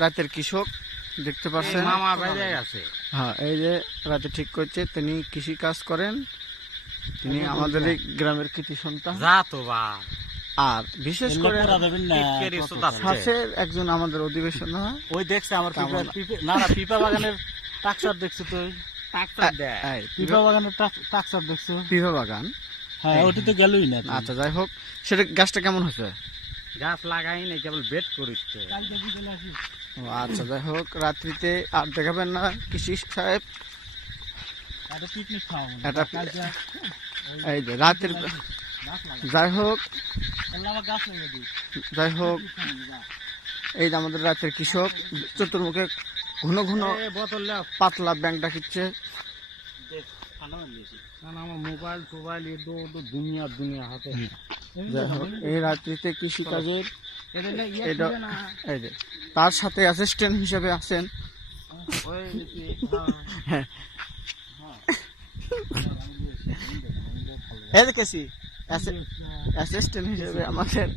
রাতের কৃষক দেখতে পাচ্ছেন, হ্যাঁ এই যে রাতে ঠিক করছে, তিনি কৃষি কাজ করেন, তিনি আমাদের এই গ্রামের কৃতি সন্তান। আর বিশেষ করে হাঁসের একজন আমাদের অধিবেশন হয়। ওই দেখছে আমার পিপা বাগানের টাকসার দেখছো তো, পিপা বাগানের টাকসার দেখছো, পিপা বাগান, হ্যাঁ ওটা তো গেলই না। আচ্ছা যাই হোক, সেটা গাছটা কেমন হয়েছে? গাছ লাগাই নাই, কেবল বেড করিচ্ছে। আচ্ছা যাই হোক, রাত্রিতে আর দেখাবেন না কৃষি সাহেব, পিকনিক খাওয়া এই যে রাতের। যাই হোক এই যে আমাদের রাতের কৃষক চতুর্মুখে ঘন ঘন পাতলা ব্যাংক ডাকিচ্ছে। আমার মোবাইল টোবাইল দুনিয়া হাতে। যাই হোক, এই রাত্রিতে কৃষি কাজের এই যে তার সাথে অ্যাসিস্ট্যান্ট হিসেবে আছেন, অ্যাসিস্ট্যান্ট হিসেবে আমাদের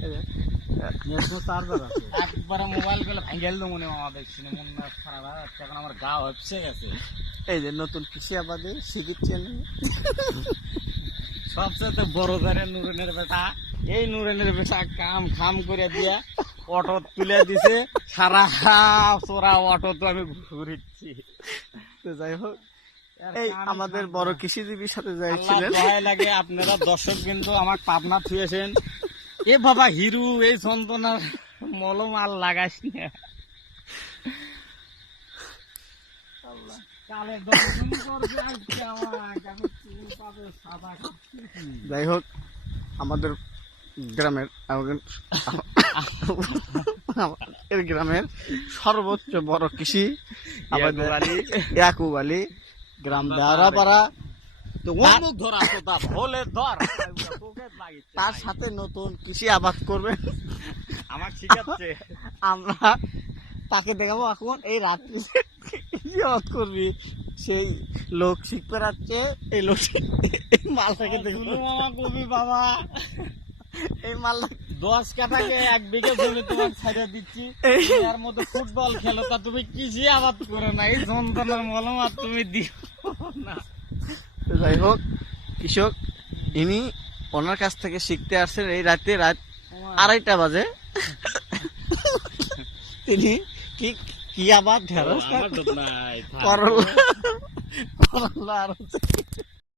এই যে নতুন কৃষি আবাদে শিখিচ্ছেন। সবচেয়ে বড় করে নুরেনের বেটা, এই নুরেনের বেটা কাম খাম করে দিয়া অটো তুলে দিছে, সারা চোরা অটো তো আমি ঘুরিচ্ছি। যাই হোক, এই আমাদের বড় কৃষিজীবীর সাথে যাইছিলেন লাগে। আপনারা দর্শক কিন্তু আমার পাবনা থুয়েছেন, এ বাবা হিরু এই যন্ত্রণার মলম আর লাগাইস না। যাই হোক, আমাদের গ্রামের গ্রামের সর্বোচ্চ বড় কৃষি ইয়াকুব আলী, গ্রাম দেওয়ারাপাড়া, তার সাথে নতুন কৃষি আবাদ করবেন আমার শিখাচ্ছে। আমরা তাকে দেখাবো এখন এই রাত্রি কি আবাদ করবি, সেই লোক শিখতে রাখছে। এই লোক এই মালটাকে দেখবো বাবা, এই মালটা 10 কাঠাকে 1 বিঘা জমি তোমার ছাইড়া দিচ্ছি, এর মধ্যে ফুটবল খেলো, তা তুমি কৃষি আবাদ করো না, এই যন্ত্রণার মলম আর তুমি দিও না। যাই হোক, কৃষক ইনি ওনার কাছ থেকে শিখতে আসছেন। এই রাত 2:30 বাজে তিনি কি আবাদ, ঢেঁড়স, করলা আর